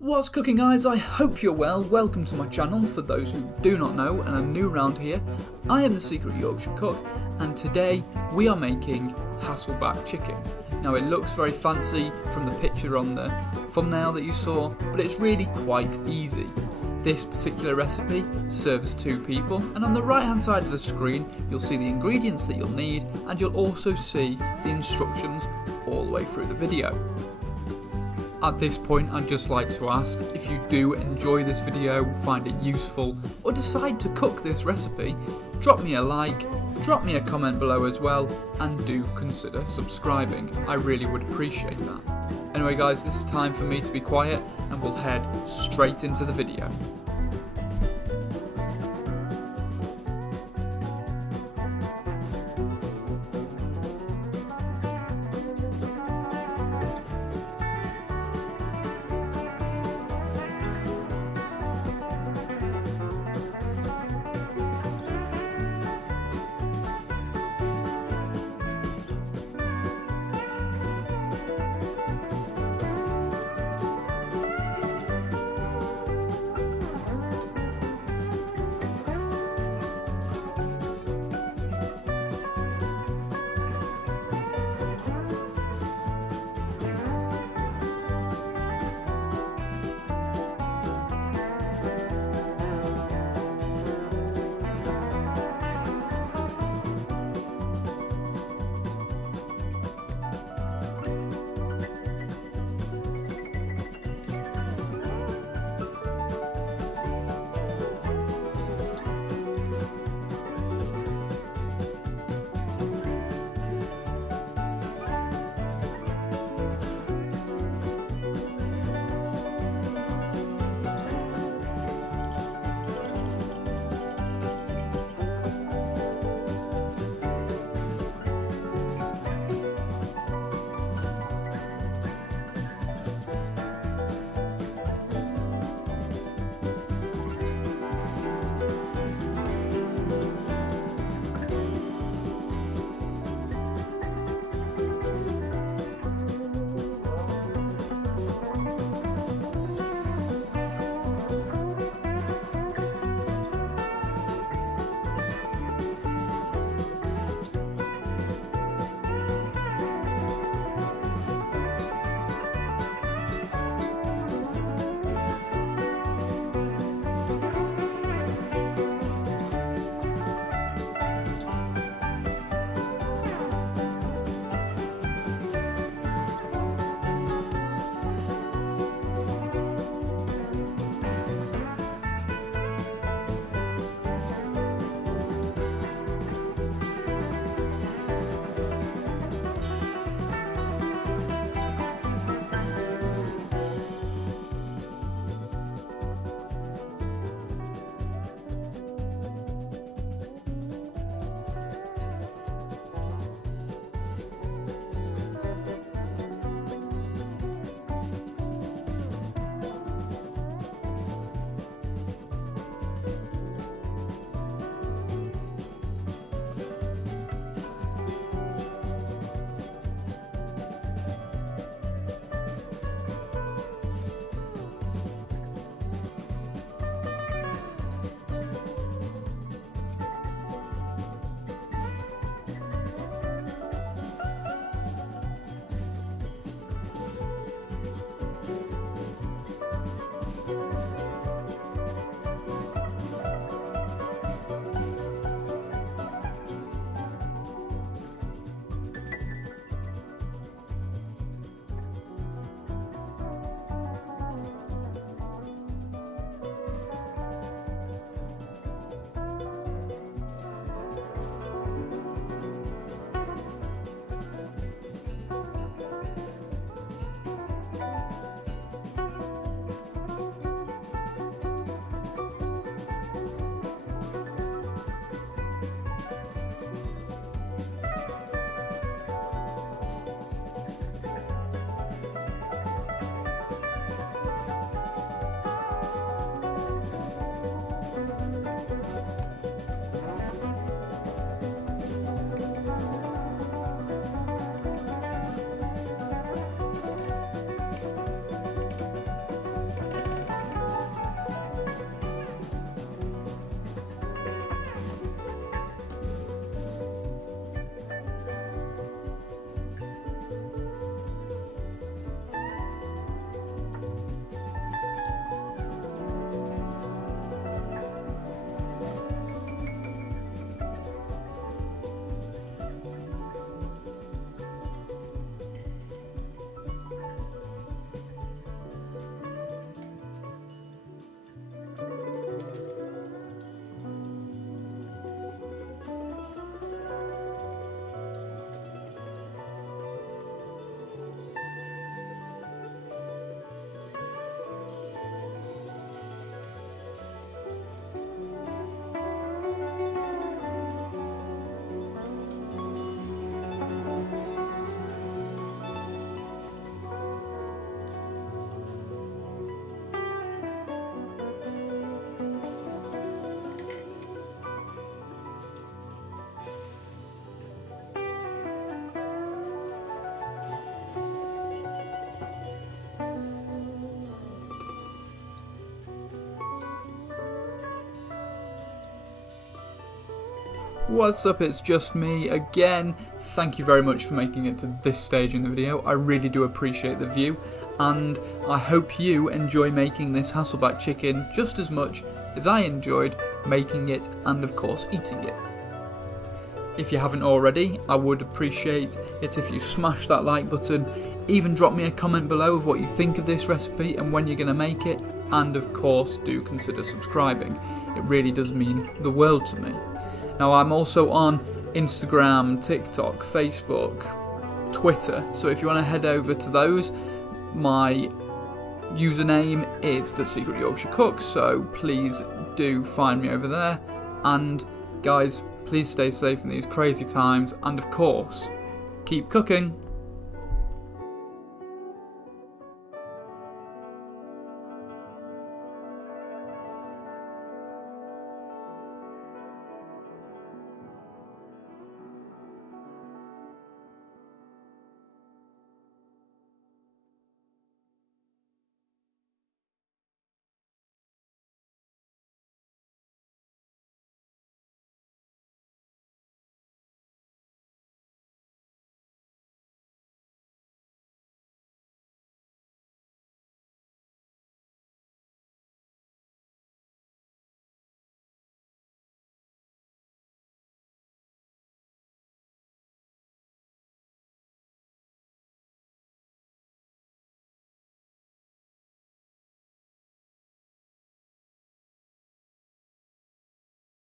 What's cooking, guys? I hope you're well. Welcome to my channel. For those who do not know and are new around here, I am the Secret Yorkshire Cook, and today we are making Hasselback Chicken. Now it looks very fancy from the picture on the thumbnail that you saw, but it's really quite easy. This particular recipe serves 2 people, and on the right hand side of the screen you'll see the ingredients that you'll need, and you'll also see the instructions all the way through the video. At this point, I'd just like to ask, if you do enjoy this video, find it useful, or decide to cook this recipe, drop me a like, drop me a comment below as well, and do consider subscribing. I really would appreciate that. Anyway guys, this is time for me to be quiet, and we'll head straight into the video. What's up, it's just me again. Thank you very much for making it to this stage in the video. I really do appreciate the view, and I hope you enjoy making this Hasselback chicken just as much as I enjoyed making it and of course eating it. If you haven't already, I would appreciate it if you smash that like button, even drop me a comment below of what you think of this recipe and when you're going to make it, and of course do consider subscribing. It really does mean the world to me. Now, I'm also on Instagram, TikTok, Facebook, Twitter, so if you want to head over to those, my username is The Secret Yorkshire Cook, so please do find me over there. And guys, please stay safe in these crazy times, and of course, keep cooking.